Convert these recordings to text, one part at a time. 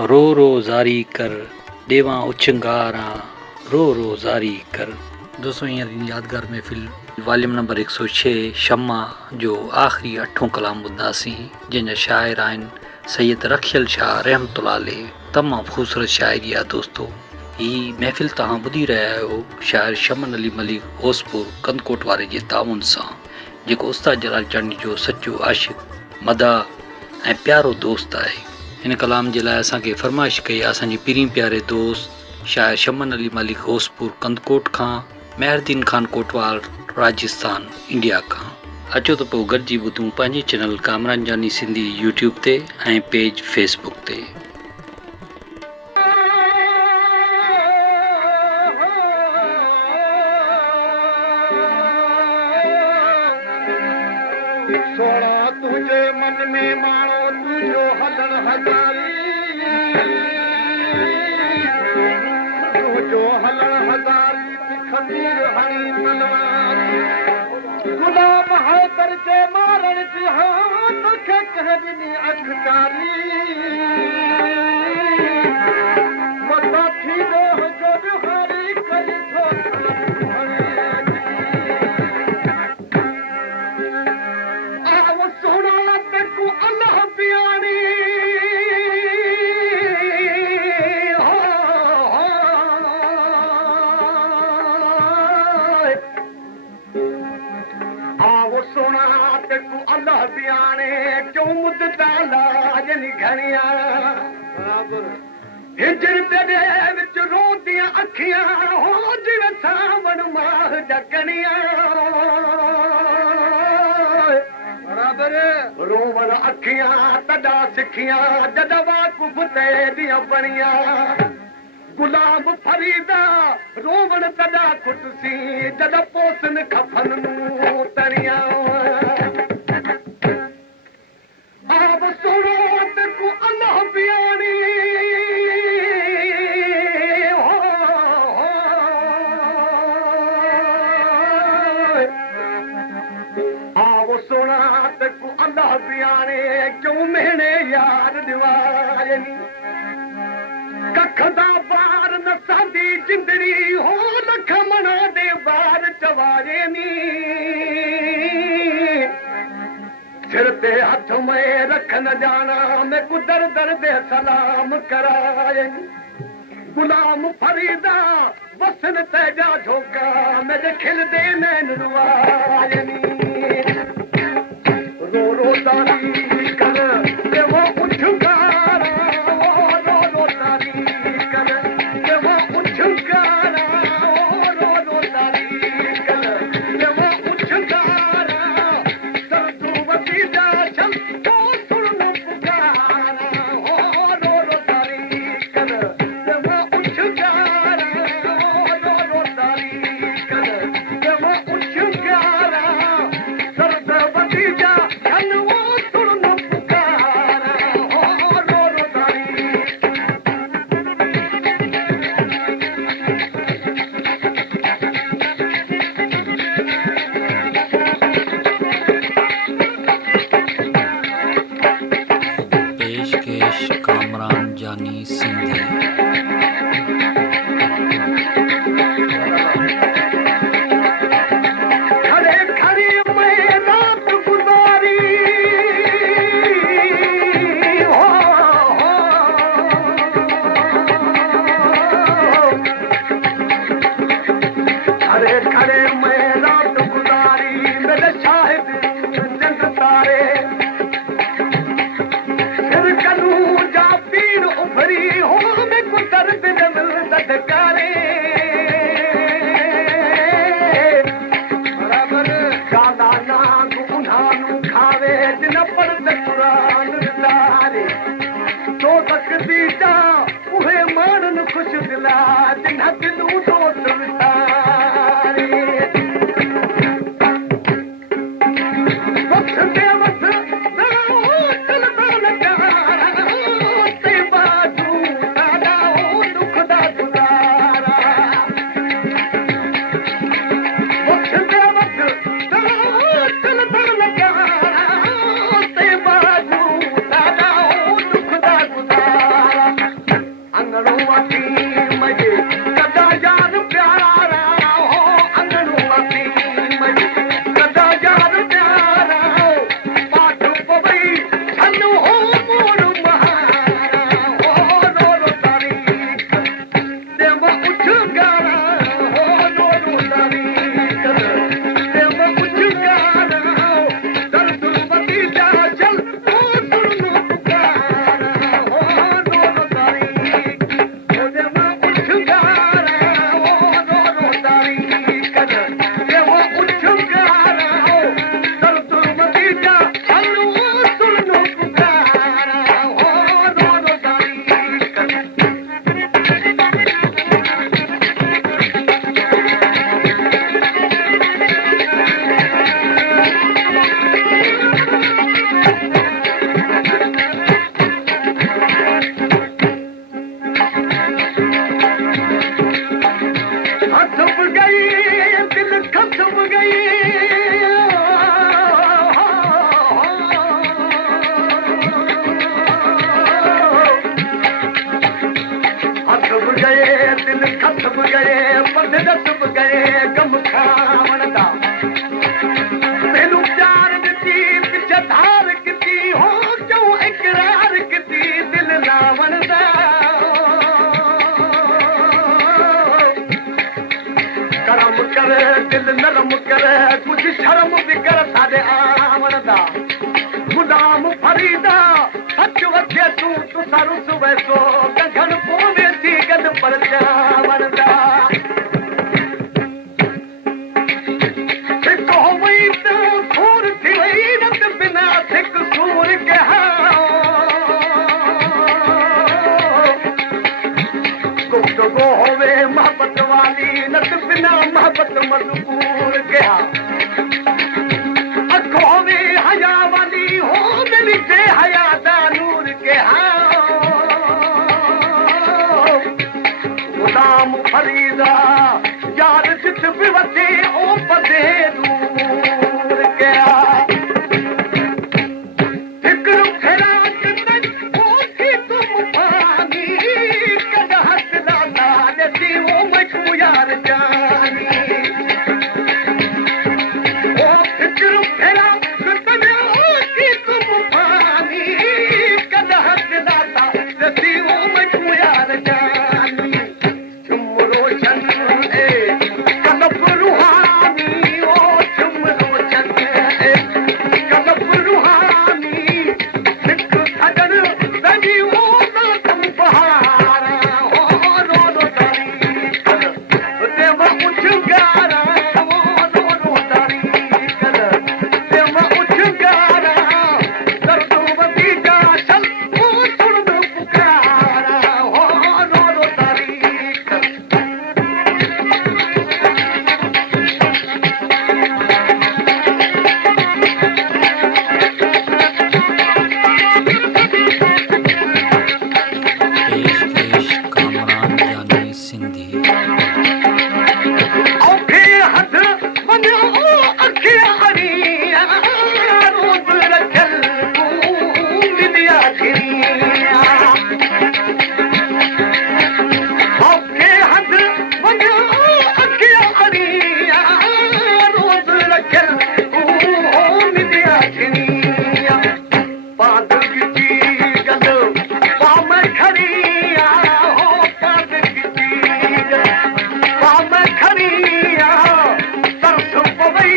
रो रो जारी कर देवा उछंगारा, रो रो जारी कर। दोस्तों हींअर यादगार महफ़िल वॉल्यूम नंबर 106 शम्मा जो आख़िरी अठों कलाम ॿुधासीं, जंहिंजा शाइर आहिनि सैयद रखियल शाह रहमतुल्लाह अलैह। तमामु ख़ूबसूरत शाइरी आहे दोस्तो। ही महफ़िल तव्हां ॿुधी रहिया आहियो शाइर शमन अली मलिक होसपुर कंदकोट वारे जे ताउन सां, जेको उस्ताद जलाल चांदनी जो सचो आशिक़ मदाह ऐं प्यारो दोस्त आहे। हिन कलाम जे लाइ असांखे फरमाइश कई आहे असांजे पहिरीं प्यारे दोस्त शाइर शमन अली मलिक होसपुर कंदकोट खां, मेहरदीन ख़ान कोटवाल राजस्थान इंडिया खां। अचो त पोइ गॾिजी ॿुधूं पंहिंजे चैनल कामरान जानी सिंधी यूट्यूब ते ऐं पेज फेसबुक ते। सोना तुझे मन में मानो तुझो हलन हजारी, तुझो हलन हजारी खमीर हणी मनवारी। गुलाब हैदर जे मारण जी हाँ तोखे कहबिनी अखकारी, मता थी दो जो बिहारी कई थो अल्लाह बियाने क्यों मुद्दा लाजनी घणिया हिजर तेरे विच रोंदियां अखियां हो जिवे सावन माह जगनिया। बराबर रोवन अखियां तदा सिखियां जदा वाकुफ तेरियां बणिया। गुलाम फरीदा रोवन तदा कुटसी जदा पोसन खफन नूं तरिया। आप सुनो तकु अल्लाह बियानी आप सुना तकु अल्लाह बियाने क्यों मेने यार दिवायनी। कखदा बार न सादी जिंदड़ी हो लख मना दे बार चवारे नी। सिर ते हथ में रख न जाना मैं कुदर दर दे सलाम कराए। गुलाम फरीदा वसन तेजा झोंका मेरे खिल दे नैन रुआयनी। रो रो दारी कर ते वो उछकारा, रो रो दारी कर ते वो उछकारा, रो रो दारी कर ते वो उछकारा। कामरान जानी सिंधी। खुश दिला दिन दिलू दोस्त विसारी वक्त दे वक्त चल ते बाजू दादा दुख दा दुलारा। वक्त दे वक्त चल ते बाजू दादा दुख दा दुलारा। गए पधरत बि गए गम खावण दा मैनू प्यार ॾिठी पिछ धार किती हो क्यों इकरार किती दिल लावण दा करम कर दिल नरम कर कुछ शर्म भी कर साडे आवण दा गुलाम फरीदा सच वचे तू सारू सुबह सो गगन पोवे थी गद पर जावण दा हिकु हुई त सूर थी वई रत बिना हिकु सूर के गुफ्तगू होवे मोहब्बत वाली नत बिना मोहब्बत मजबूर के अखो होवे हया वाली हो दिल से हया दा नूर के गुलाम फरीदा यार जित भी वचे ओ पदे दूर के फिक्र फिराक तक ओठी तुम पानी कद हक दादा जती वो मखू यार जानी ओ फिक्र फिराक तक ओठी तुम पानी कद हक दादा जती वो मखू यार जानी चुम रोशन ए कदप रूहानी ओ चुम रोशन ए कदप रूहानी सिख सजन सजी ओ ना तुम बहारा हो रो रो तारी देव उठ गारा हो रो रो तारी कर देव उठ गारा दर्द वती का चल ओ सुन पुकारा हो रो रो तारी कर पेश कामरान जानी सिंधी औखे हथ वञो अखियां हरिया रोज़ रखियल तूं मिलिया घिरिया औखे हथ वञो अखियां हरिया रोज़ रखियल तूं मिलिया घिरिया पाद गिची गल पाम खड़िया हो पाद गिची गल पाम खड़िया तरस पवई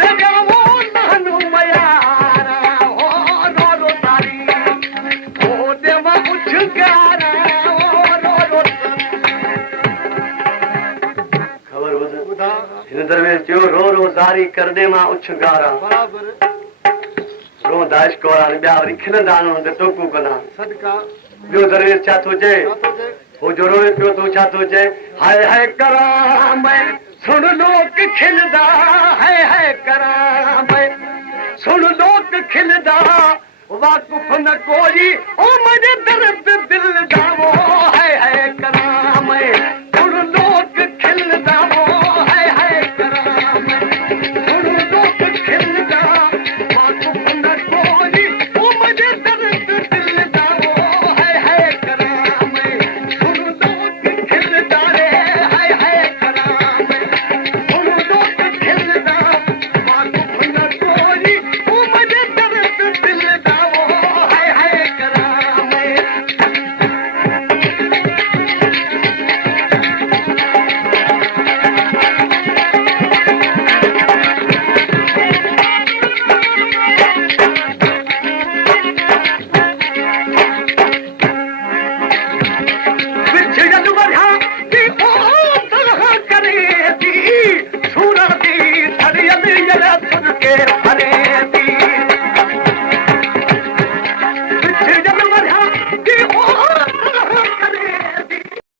मेरा वो नहनु मयारा हो रो रो तारी ओ देवा उठ गारा ओ रो रो खबर ॿुधा हिन दरवेश चयो रो रो ज़ारी कर दे मां उछ गारा रो दाइश कोरा ॿिया वरी खिलंदा आहिनि त टोकू कंदा ॿियो दरवेश छा थो चए हो जो रोए पियो तूं छा थो चए हाय हाय कराम सुन लोक खिलदा हाय कराम सुन लोक खिलदा वाकुफ न कोई ओ मुझे दर्द दिल दावो हाय कराम सुन लोक खिलदा हाय कराम सुन लोक खिलदा वाकुफ न कोई ओ मुझे दर्द दिल दावो हाय कराम सुन लोक खिलदा रे हाय कराम सुन लोक खिलदा वाकुफ न कोई ओ मुझे दर्द दिल दावो हाय कराम विछड़न वढ़ा दी ओ तरह करे दी सूरत दी थड़ियल जरा सुन के